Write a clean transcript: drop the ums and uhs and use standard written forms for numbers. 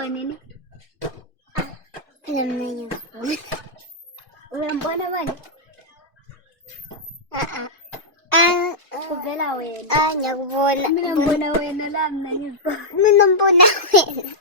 wa nini? Alam na niyo po. Unambona bani? Kupela wena. Nyakubona. Mina mbona wena la mna ngizo. Mina mbona wena.